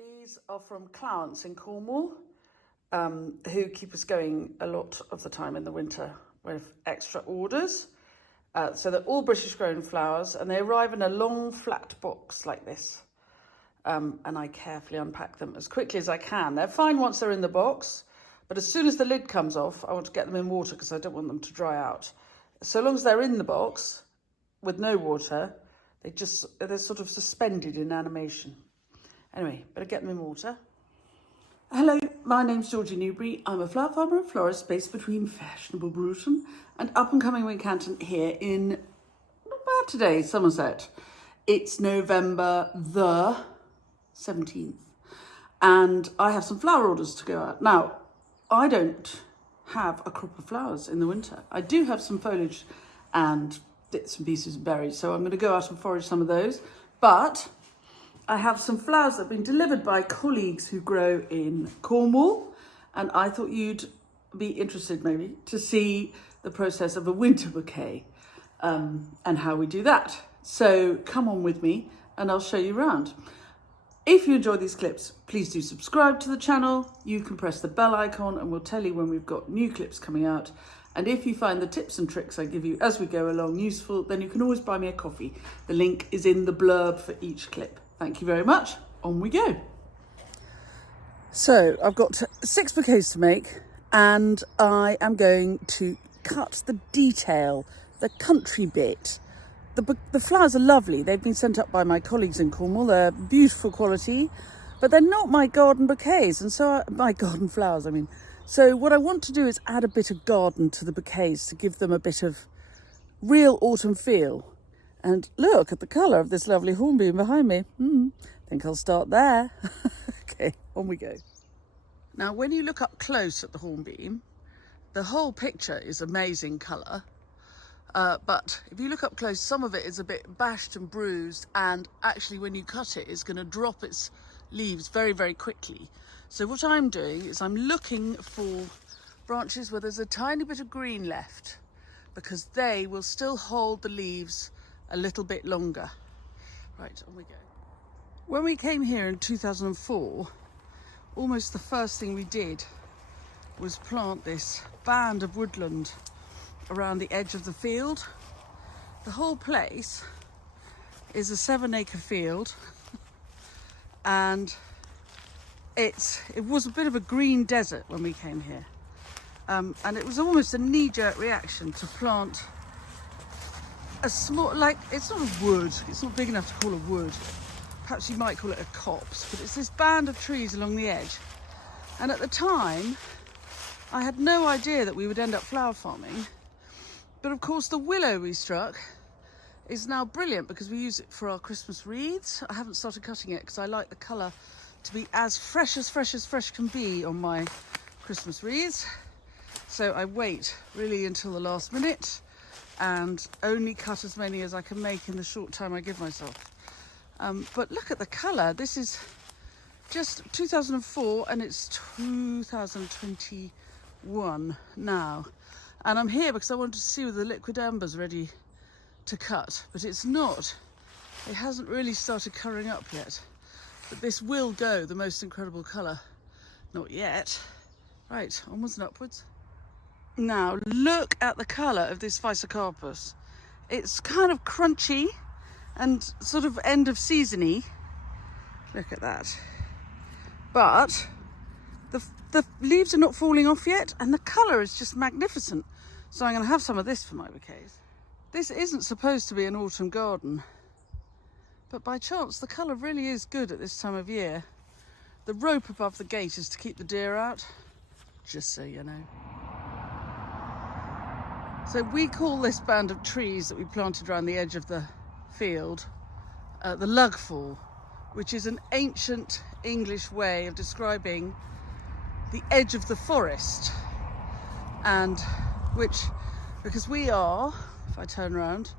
These are from Clarence in Cornwall, who keep us going a lot of the time in the winter with extra orders. So they're all British grown flowers and they arrive in a long flat box like this. And I carefully unpack them as quickly as I can. They're fine once they're in the box, but as soon as the lid comes off, I want to get them in water because I don't want them to dry out. So long as they're in the box with no water, they're sort of suspended in animation. Anyway, better get them in water. Hello, my name's Georgie Newbery. I'm a flower farmer and florist based between fashionable Bruton and up-and-coming Wincanton here in, not bad today, Somerset. It's November the 17th and I have some flower orders to go out. Now, I don't have a crop of flowers in the winter. I do have some foliage and bits and pieces of berries, so I'm going to go out and forage some of those. But I have some flowers that have been delivered by colleagues who grow in Cornwall, and I thought you'd be interested maybe to see the process of a winter bouquet and how we do that. So come on with me and I'll show you around. If you enjoy these clips, please do subscribe to the channel. You can press the bell icon and we'll tell you when we've got new clips coming out. And if you find the tips and tricks I give you as we go along useful, then you can always buy me a coffee. The link is in the blurb for each clip. Thank you very much. On we go. So I've got 6 bouquets to make and I am going to cut the detail, the country bit. The flowers are lovely. They've been sent up by my colleagues in Cornwall. They're beautiful quality, but they're not my garden bouquets. And so my garden flowers, I mean. So what I want to do is add a bit of garden to the bouquets to give them a bit of real autumn feel. And look at the colour of this lovely hornbeam behind me. I think I'll start there. Okay, on we go. Now, when you look up close at the hornbeam, the whole picture is amazing colour. But if you look up close, some of it is a bit bashed and bruised, and actually when you cut it, it's going to drop its leaves very, very quickly. So what I'm doing is I'm looking for branches where there's a tiny bit of green left, because they will still hold the leaves a little bit longer. Right, on we go. When we came here in 2004, almost the first thing we did was plant this band of woodland around the edge of the field. The whole place is a 7-acre field and it was a bit of a green desert when we came here. And it was almost a knee-jerk reaction to plant a small, like, it's not a wood, it's not big enough to call a wood. Perhaps you might call it a copse, but it's this band of trees along the edge. And at the time, I had no idea that we would end up flower farming. But of course, the willow we struck is now brilliant because we use it for our Christmas wreaths. I haven't started cutting it because I like the colour to be as fresh can be on my Christmas wreaths. So I wait really until the last minute and only cut as many as I can make in the short time I give myself. But look at the colour. This is just 2004 and it's 2021 now. And I'm here because I wanted to see whether the liquid amber's ready to cut, but it's not. It hasn't really started colouring up yet. But this will go, the most incredible colour. Not yet. Right, onwards and upwards. Now, look at the colour of this Physocarpus. It's kind of crunchy and sort of end of season-y. Look at that. But the leaves are not falling off yet and the colour is just magnificent. So I'm going to have some of this for my bouquets. This isn't supposed to be an autumn garden, but by chance the colour really is good at this time of year. The rope above the gate is to keep the deer out, just so you know. So we call this band of trees that we planted around the edge of the field the lugfall, which is an ancient English way of describing the edge of the forest, and which, because we are, if I turn around,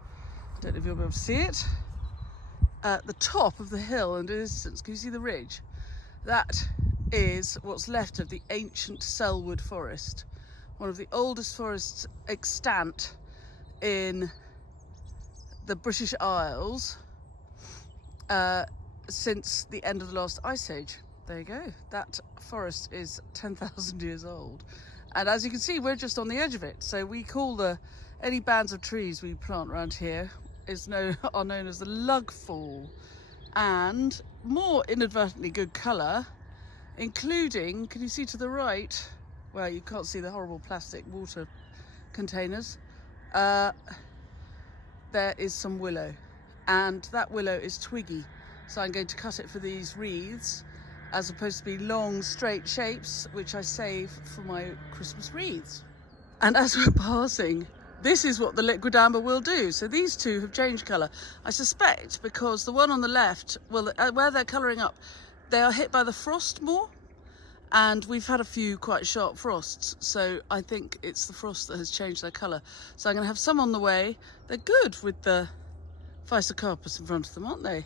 I don't know if you'll be able to see it, at the top of the hill in the distance. Can you see the ridge? That is what's left of the ancient Selwood forest, one of the oldest forests extant in the British Isles since the end of the last ice age. There you go. That forest is 10,000 years old. And as you can see, we're just on the edge of it. So we call any bands of trees we plant around here are known as the lug fall. And more inadvertently good colour, including, can you see to the right? Well, you can't see the horrible plastic water containers. There is some willow, and that willow is twiggy. So I'm going to cut it for these wreaths, as opposed to be long, straight shapes, which I save for my Christmas wreaths. And as we're passing, this is what the liquid amber will do. So these two have changed colour. I suspect because the one on the left, well, where they're colouring up, they are hit by the frost more. And we've had a few quite sharp frosts. So I think it's the frost that has changed their colour. So I'm going to have some on the way. They're good with the Physocarpus in front of them, aren't they?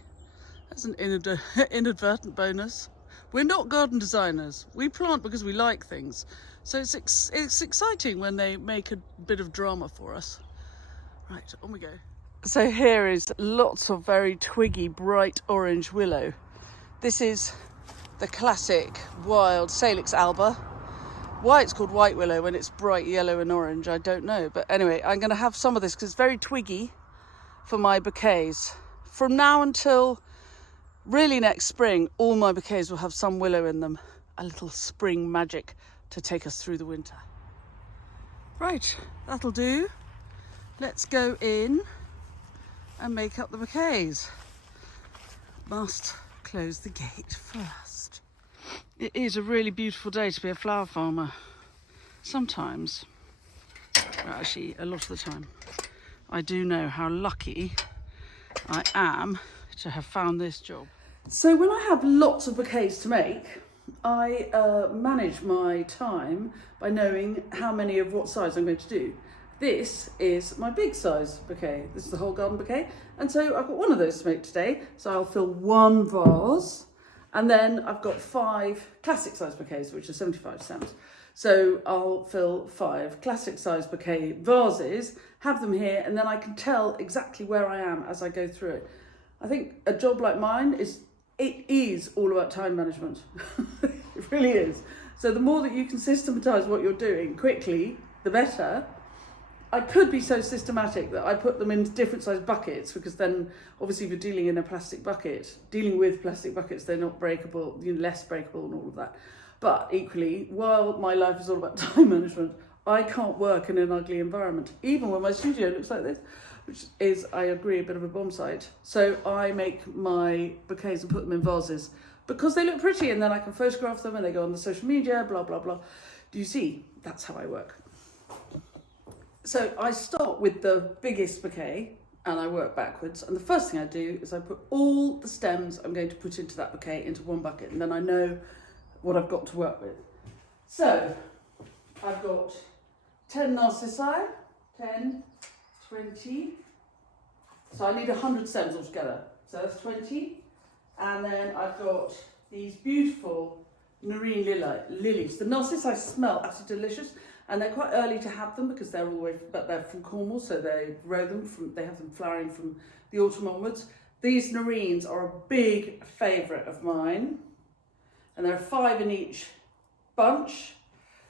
That's an inadvertent bonus. We're not garden designers. We plant because we like things. So it's exciting when they make a bit of drama for us. Right, on we go. So here is lots of very twiggy, bright orange willow. This is the classic wild Salix alba. Why it's called white willow when it's bright yellow and orange, I don't know. But anyway, I'm going to have some of this because it's very twiggy for my bouquets. From now until really next spring, all my bouquets will have some willow in them. A little spring magic to take us through the winter. Right, that'll do. Let's go in and make up the bouquets. Must close the gate first. It is a really beautiful day to be a flower farmer. Sometimes, well, actually a lot of the time, I do know how lucky I am to have found this job. So when I have lots of bouquets to make, I manage my time by knowing how many of what size I'm going to do. This is my big size bouquet. This is the whole garden bouquet. And so I've got one of those to make today. So I'll fill one vase. And then I've got 5 classic size bouquets, which are 75 stems. So I'll fill 5 classic size bouquet vases, have them here, and then I can tell exactly where I am as I go through it. I think a job like mine is all about time management. It really is. So the more that you can systematise what you're doing quickly, the better. I could be so systematic that I put them in different size buckets, because then obviously if you're dealing with plastic buckets, they're not breakable, less breakable and all of that. But equally, while my life is all about time management, I can't work in an ugly environment, even when my studio looks like this, which is, I agree, a bit of a bomb site. So I make my bouquets and put them in vases because they look pretty, and then I can photograph them and they go on the social media, blah, blah, blah. Do you see? That's how I work. So I start with the biggest bouquet and I work backwards. And the first thing I do is I put all the stems I'm going to put into that bouquet into one bucket, and then I know what I've got to work with. So I've got 10 narcissi, 10, 20. So I need 100 stems altogether. So that's 20. And then I've got these beautiful marine lilies. The narcissi smell absolutely delicious. And they're quite early to have them because they're from Cornwall, so they grow them they have them flowering from the autumn onwards. These nerines are a big favourite of mine, and there are 5 in each bunch.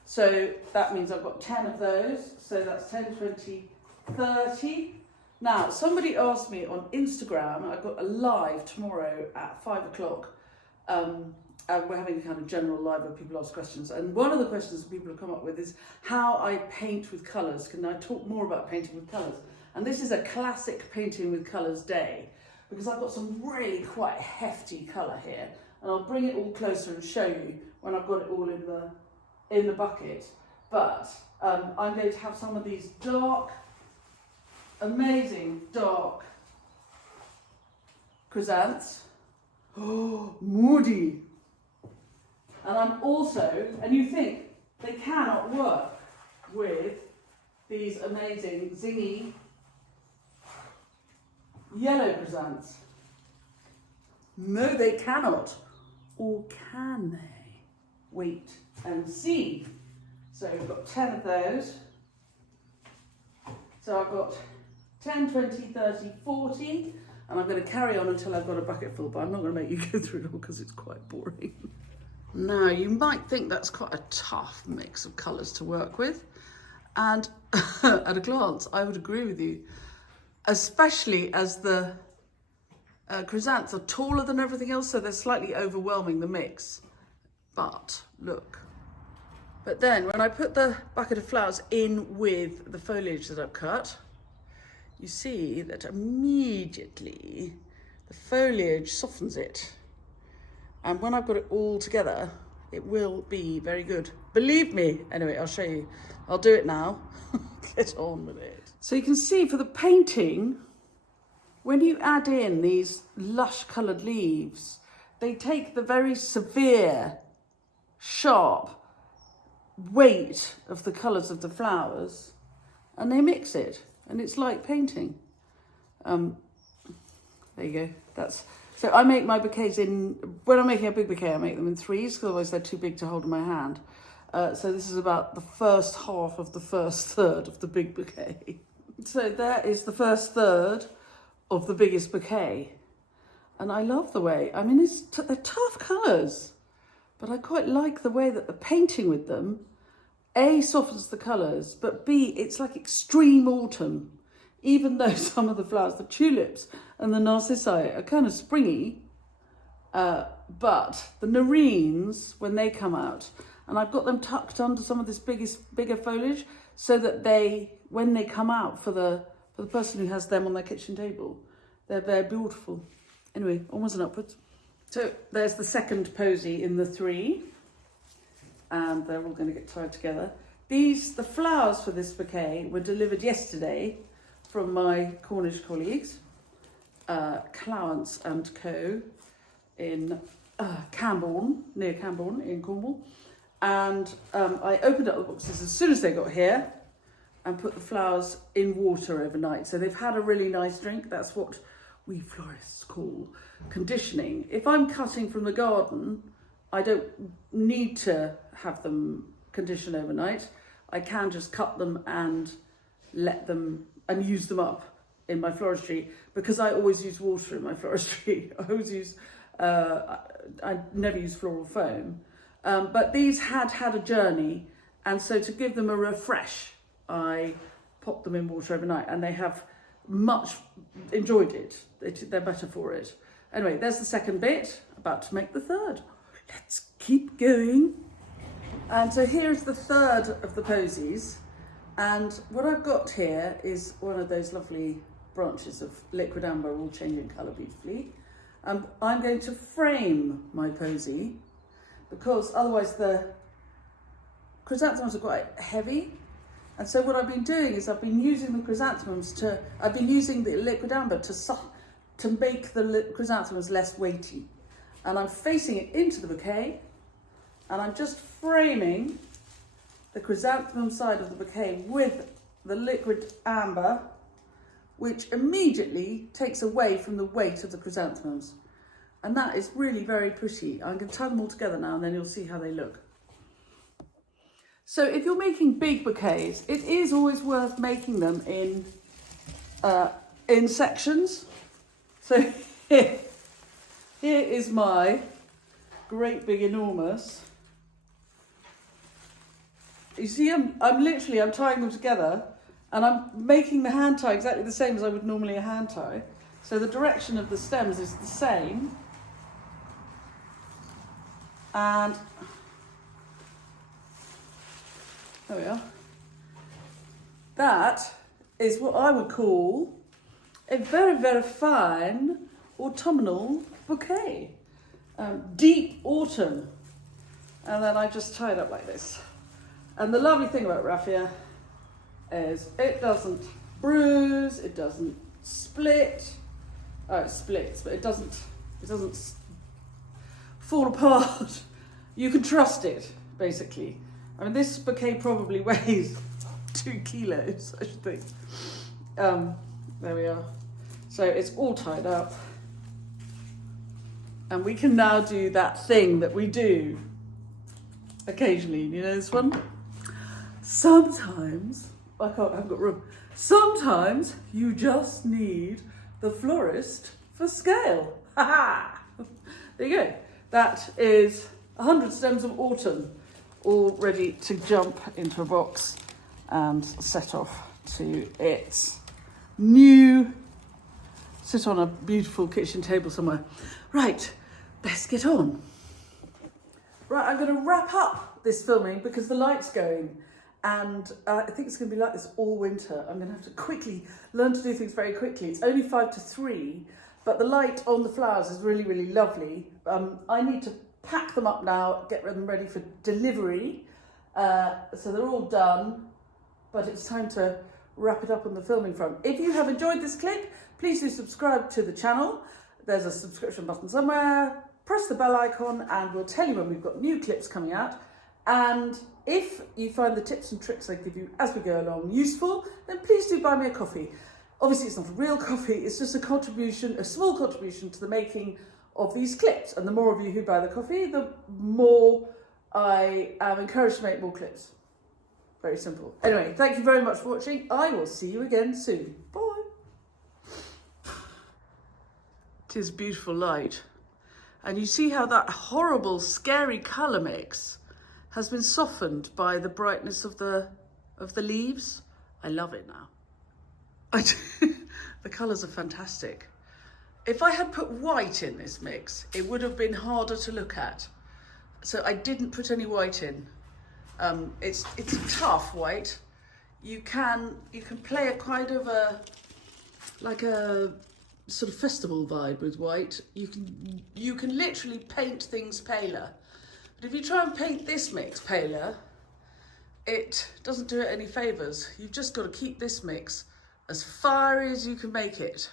So that means I've got 10 of those. So that's 10, 20, 30. Now, somebody asked me on Instagram, I've got a live tomorrow at 5 o'clock. And we're having a kind of general live where people ask questions. And one of the questions that people have come up with is how I paint with colours. Can I talk more about painting with colours? And this is a classic painting with colours day, because I've got some really quite hefty colour here. And I'll bring it all closer and show you when I've got it all in the bucket. But I'm going to have some of these dark, amazing dark chrysanths. Oh, moody. And I'm also, and you think they cannot work with these amazing zingy yellow chrysanths. No, they cannot. Or can they? Wait and see. So we've got 10 of those. So I've got 10, 20, 30, 40. And I'm going to carry on until I've got a bucket full, but I'm not going to make you go through it all because it's quite boring. Now, you might think that's quite a tough mix of colours to work with. And at a glance, I would agree with you, especially as the chrysanthemums are taller than everything else, so they're slightly overwhelming the mix. But look. But then when I put the bucket of flowers in with the foliage that I've cut, you see that immediately the foliage softens it. And when I've got it all together, it will be very good. Believe me. Anyway, I'll show you. I'll do it now. Get on with it. So you can see for the painting, when you add in these lush coloured leaves, they take the very severe, sharp weight of the colours of the flowers and they mix it. And it's like painting. There you go. So I make my bouquets when I'm making a big bouquet, I make them in threes, because otherwise they're too big to hold in my hand. So this is about the first half of the first third of the big bouquet. So there is the first third of the biggest bouquet. And I love the way, I mean, they're tough colours, but I quite like the way that the painting with them, A, softens the colours, but B, it's like extreme autumn. Even though some of the flowers, the tulips and the narcissi are kind of springy, but the nerines, when they come out, and I've got them tucked under some of this bigger foliage, so that when they come out for the person who has them on their kitchen table, they're very beautiful. Anyway, onwards and upwards. So there's the second posy in the three, and they're all going to get tied together. The flowers for this bouquet were delivered yesterday from my Cornish colleagues, Clowance and Co. in Camborne, near Camborne in Cornwall. And I opened up the boxes as soon as they got here and put the flowers in water overnight. So they've had a really nice drink. That's what we florists call conditioning. If I'm cutting from the garden, I don't need to have them condition overnight. I can just cut them and let them and use them up in my floristry, because I always use water in my floristry. I always use, I never use floral foam. But these had a journey, and so to give them a refresh, I popped them in water overnight, and they have much enjoyed it. They're better for it. Anyway, there's the second bit, about to make the third. Let's keep going. And so here's the third of the posies. And what I've got here is one of those lovely branches of liquid amber, all changing colour beautifully. I'm going to frame my posy, because otherwise the chrysanthemums are quite heavy. And so what I've been doing is I've been using the liquid amber to make the chrysanthemums less weighty. And I'm facing it into the bouquet, and I'm just framing the chrysanthemum side of the bouquet with the liquid amber, which immediately takes away from the weight of the chrysanthemums. And that is really very pretty. I'm going to tie them all together now, and then you'll see how they look. So if you're making big bouquets, it is always worth making them in sections. So here is my great big enormous. You see, I'm tying them together, and I'm making the hand tie exactly the same as I would normally a hand tie. So the direction of the stems is the same. And there we are. That is what I would call a very, very fine autumnal bouquet. Deep autumn. And then I just tie it up like this. And the lovely thing about raffia is it doesn't bruise, it doesn't split. Oh, it splits, but it doesn't fall apart. You can trust it, basically. I mean, this bouquet probably weighs 2 kilos, I should think. There we are. So it's all tied up. And we can now do that thing that we do occasionally. You know this one? Sometimes, I haven't got room. Sometimes you just need the florist for scale. Ha ha! There you go. That is 100 stems of autumn, all ready to jump into a box and set off to its new, sit on a beautiful kitchen table somewhere. Right, let's get on. Right, I'm going to wrap up this filming because the light's going, and I think it's going to be like this all winter. I'm going to have to quickly learn to do things very quickly. It's only 5 to 3, but the light on the flowers is really, really lovely. I need to pack them up now, get them ready for delivery. So they're all done, but it's time to wrap it up on the filming front. If you have enjoyed this clip, please do subscribe to the channel. There's a subscription button somewhere. Press the bell icon and we'll tell you when we've got new clips coming out. And if you find the tips and tricks I give you as we go along useful, then please do buy me a coffee. Obviously it's not a real coffee, it's just a contribution, a small contribution to the making of these clips. And the more of you who buy the coffee, the more I am encouraged to make more clips. Very simple. Anyway, thank you very much for watching. I will see you again soon. Bye. It is beautiful light. And you see how that horrible, scary colour mix has been softened by the brightness of the leaves. I love it now. The colours are fantastic. If I had put white in this mix, it would have been harder to look at. So I didn't put any white in. It's tough white. You can play a kind of like a sort of festival vibe with white. You can literally paint things paler. But if you try and paint this mix paler, it doesn't do it any favours. You've just got to keep this mix as fiery as you can make it.